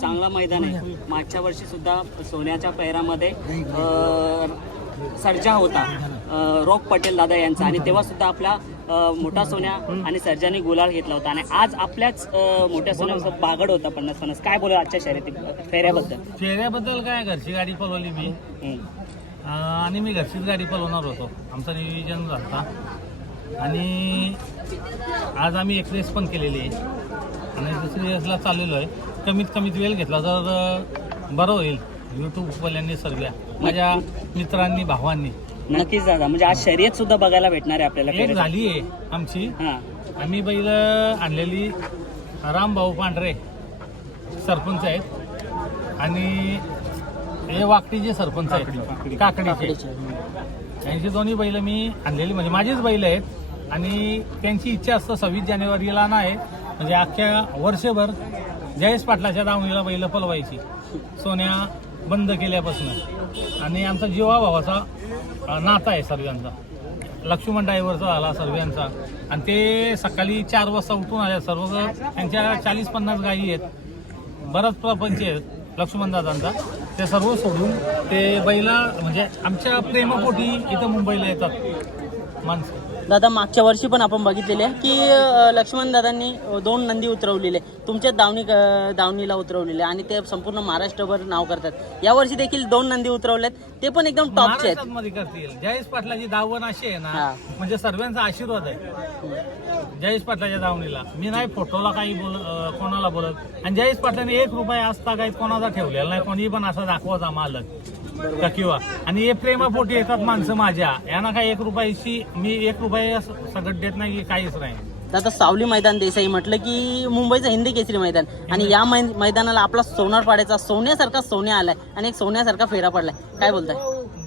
चांगला मैदान आहे. मागच्या वर्षी सुद्धा सोन्याच्या पैरामध्ये सर्जा होता. रोक पटेल दादा यांचा. आणि तेव्हा सुद्धा आपला मोठा सोन्या आणि सर्जाने गुलाल घेतला होता. आणि आज आपल्याच मोठ्या सोन्याचा बागड होता पन्नास पन्नास. काय बोला आजच्या शर्यती फेऱ्याबद्दल? चेहऱ्याबद्दल काय घरची गाडी पळवली मी. आणि मी घरचीच गाडी पळवणार होतो. आमचं नियोजन झालं आणि आज आम्ही एक रेस पण केलेली आहे. आणि दुसरी रेसला चाललेलो आहे. कमीत कमीत वेळ घेतला तर बरं होईल. यूट्यूबवाल्यांनी सर्व माझ्या मित्रांनी भावांनी. नक्कीच दादा. म्हणजे आज शर्यत सुद्धा बघायला भेटणार आहे आपल्याला एक फेऱ्यात. झाली आहे आमची. हा. आम्ही बैल आणलेली रामभाऊ पांढरे सरपंच आहेत. आणि हे वाकटीचे सरपंच आहेत. काकडीचे. यांची दोन्ही बैल मी आणलेली. म्हणजे माझीच बैल आहेत. आणि त्यांची इच्छा असतं सव्वीस जानेवारीला नाही. म्हणजे अख्ख्या वर्षभर जयेश पाटलाच्या दावणीला बैल पलवायची. सोन्या बंद केल्यापासून. आणि आमचा जीवा भावाचा नाता आहे सर्वांचा. लक्ष्मण ड्रायव्हरचा झाला सर्वांचा. आणि ते सकाळी चार वाजता उठून आल्या सर्व त्यांच्या चाळीस पन्नास गायी आहेत. बराच प्रपंच आहेत लक्ष्मण दादांचा. ते सर्व सोडून ते बैला म्हणजे आमच्या प्रेमपोटी इथं मुंबईला येतात. माणसं. दादा मागच्या वर्षी पण आपण बघितलेले की लक्ष्मण दादांनी दोन नंदी उतरवलेले. तुमच्या दावणी दावणीला उतरवलेले आणि ते संपूर्ण महाराष्ट्रभर नाव करतात. या वर्षी देखील दोन नंदी उतरवलेत. ते पण एकदम टॉपचे आहेत. मध्ये करतील. जयेश पाटलाची दावण अशी आहे. ना म्हणजे सर्वांचा आशीर्वाद आहे. जयेश पाटलाच्या दावणीला. मी नाही फोटोला काही बोल कोणाला बोलत. आणि जयेश पाटलाने एक रुपया असता काही कोणाचा ठेवलेला नाही. कोणी पण असा दाखवायचा मालक. का किंवा? आणि हे प्रेमापोटी येतात माणसं माझ्या. यांना काय एक रुपयाची मी एक रुपया सगळं देत नाही काहीच नाही. दादा सावली मैदान देसाई म्हटलं की मुंबईचं हिंदी केसरी मैदान. आणि या मै- मैदानाला आपला सोनार पाड्याचा सोन्यासारखा सोन्या आलाय आणि एक सोन्यासारखा फेरा पडलाय. काय बोलताय?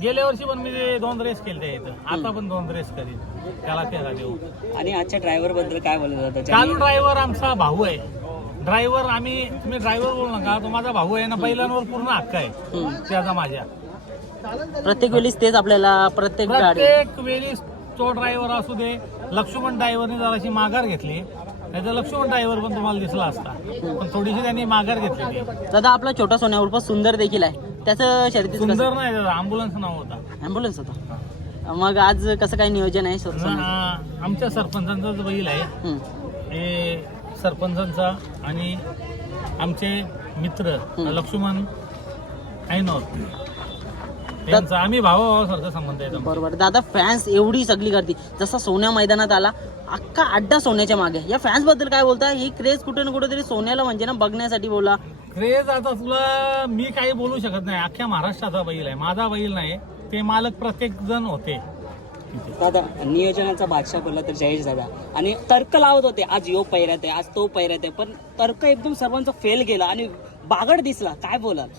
गेल्या वर्षी पण मी ते दोन रेस केले इथं. आता पण दोन रेस करीन. त्याला फेरा देऊ. आणि आजच्या ड्रायव्हरबद्दल काय बोलत चालू ड्रायव्हर आमचा भाऊ आहे. ड्रायव्हर आम्ही तुम्ही ड्रायव्हर बोलू नका. तो माझा भाऊ आहे ना बैलांवर पूर्ण हक्क आहे. त्याचा माझ्या. प्रत्येक वेळीच तेच आपल्याला प्रत्येक गाडी. प्रत्येक वेळी तो ड्रायव्हर असू दे लक्ष्मण ड्रायव्हरने जराशी माघार घेतली नाही तर लक्ष्मण ड्रायव्हर पण तुम्हाला दिसला असता. पण थोडीशी त्यांनी माघार घेतलेली दादा आपला छोटा सोन्या उर्फ सुंदर देखील आहे. त्याचं शर्यतीचं सुंदर नाही त्याचा अँब्युलन्स नाव होता. ॲम्ब्युलन्स होता. मग आज कसं काय नियोजन आहे? आमच्या सरपंचांचाच बैल आहे. हम्म. हे सरपंचांचा आणि आमचे मित्र लक्ष्मण ऐनोर. यांचा आम्ही भावाभावासारखा संबंध आहे बरोबर. दादा फॅन्स एवढी सगळी गर्दी जसा सोन्या मैदानात आला अख्खा अड्डा सोन्याच्या मागे. या फॅन्सबद्दल काय बोलता? ही क्रेज कुठे ना कुठेतरी सोन्याला म्हणजे ना बघण्यासाठी बोला. क्रेज आता तुला मी काही बोलू शकत नाही. अख्ख्या महाराष्ट्राचा बैल आहे. माझा बैल नाही. ते मालक प्रत्येक जण होते. दादा नियोजनाचा बादशाह बोलला तर जयेश दादा. आणि तर्क लावत होते. आज यो पैऱ्यात आहे आज तो पैऱ्यात आहे. पण तर्क एकदम सर्वांचा फेल गेला आणि बागड दिसला. काय बोलाल?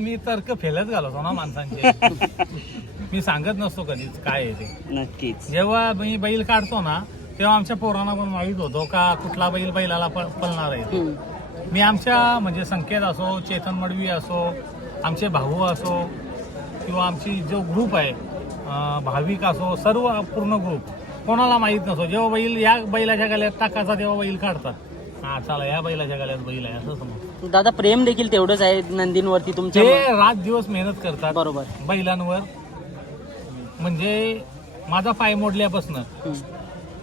मी तर्क फेलच घालवतो ना माणसांचे. मी सांगत नसतो कधीच काय आहे ते. नक्कीच. जेव्हा मी बैल काढतो ना तेव्हा आमच्या पोरांना पण माहीत होतो का कुठला बैल बैलाला पळ- पळणार आहे हम्म. मी आमच्या म्हणजे संकेत असो चेतन मडवी असो आमचे भाऊ असो किंवा आमची जो ग्रुप आहे अं, भाविक असो सर्व पूर्ण ग्रुप कोणाला माहीत नसो. जेव्हा बैल या बैलाच्या गल्यात टाकायचा तेव्हा बैल काढतात. हा चला या बैलाच्या गल्यात बैल आहे असं समज दादा प्रेम देखील तेवढंच आहे नंदींवरती तुमच्या ते रात दिवस मेहनत करतात. बरोबर. बैलांवर. म्हणजे माझा पाय मोडल्यापासून.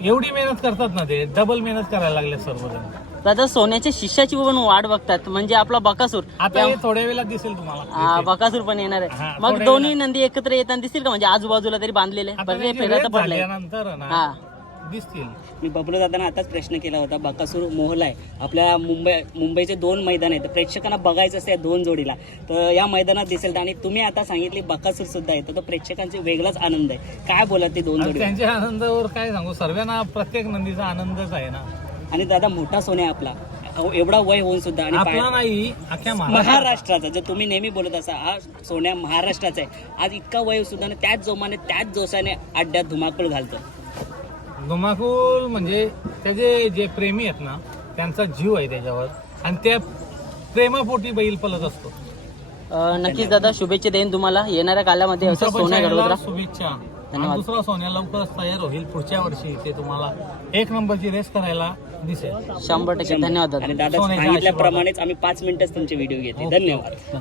एवढी मेहनत करतात ना ते डबल मेहनत करायला लागले सर्वजण. दादा सोन्याच्या शिष्याची पण वाट बघतात म्हणजे आपला बकासूर. आता हे थोड्या वेळात दिसेल तुम्हाला. हा, बकासूर पण येणार हा, आहे मग थोड्या दोन्ही नंदी एकत्र येताना दिसतील का? म्हणजे आजूबाजूला तरी बांधलेले. आता बरं त्याची फेऱ्या तर रेस पडलाय. झाल्यानंतर ना हा. दिसतील. मी बबलू दादांना आताच प्रश्न केला होता बकासूर मोहला आहे. आपल्या मुंबई मुंबईचे दोन मैदान आहेत. प्रेक्षकांना बघायचं असतं या दोन जोडीला. तर या मैदानात दिसेल आणि तुम्ही आता सांगितले बकासूर सुद्धा आहे. तर तो प्रेक्षकांचे वेगळाच आनंद आहे. काय बोलत ते दोन जोडी त्यांच्या आनंदावर काय सांगू? सर्वांना प्रत्येक नंदीचा आनंदच आहे ना. आणि दादा मोठा सोन्या आहे आपला. एवढा वय होऊन सुद्धा आणि महाराष्ट्राचा. जे तुम्ही नेहमी बोलत असा हा सोन्या महाराष्ट्राचा आहे. आज इतका वय सुद्धा त्याच जोमाने त्याच जोशाने अड्ड्यात धुमाकूळ घालतो. धुमाकूल म्हणजे त्याचे जे प्रेमी आहेत ना त्यांचा जीव आहे त्याच्यावर. आणि त्या प्रेमापोटी बैल पलत असतो. नक्कीच दादा शुभेच्छा देईन तुम्हाला. येणाऱ्या कालामध्ये असं तुमच्या पण सोन्या चॅनलला घडवत शुभेच्छा. धन्यवाद. आणि दुसरा सोन्या लवकरच तयार होईल पुढच्या वर्षी ते तुम्हाला. एक नंबरची रेस करायला दिसेल. शंभर टक्के. धन्यवाद दादा. आणि दादा सोन्याच्या सांगितल्याप्रमाणेच आम्ही पाच मिनिटच तुमचे व्हिडिओ घेतले. धन्यवाद.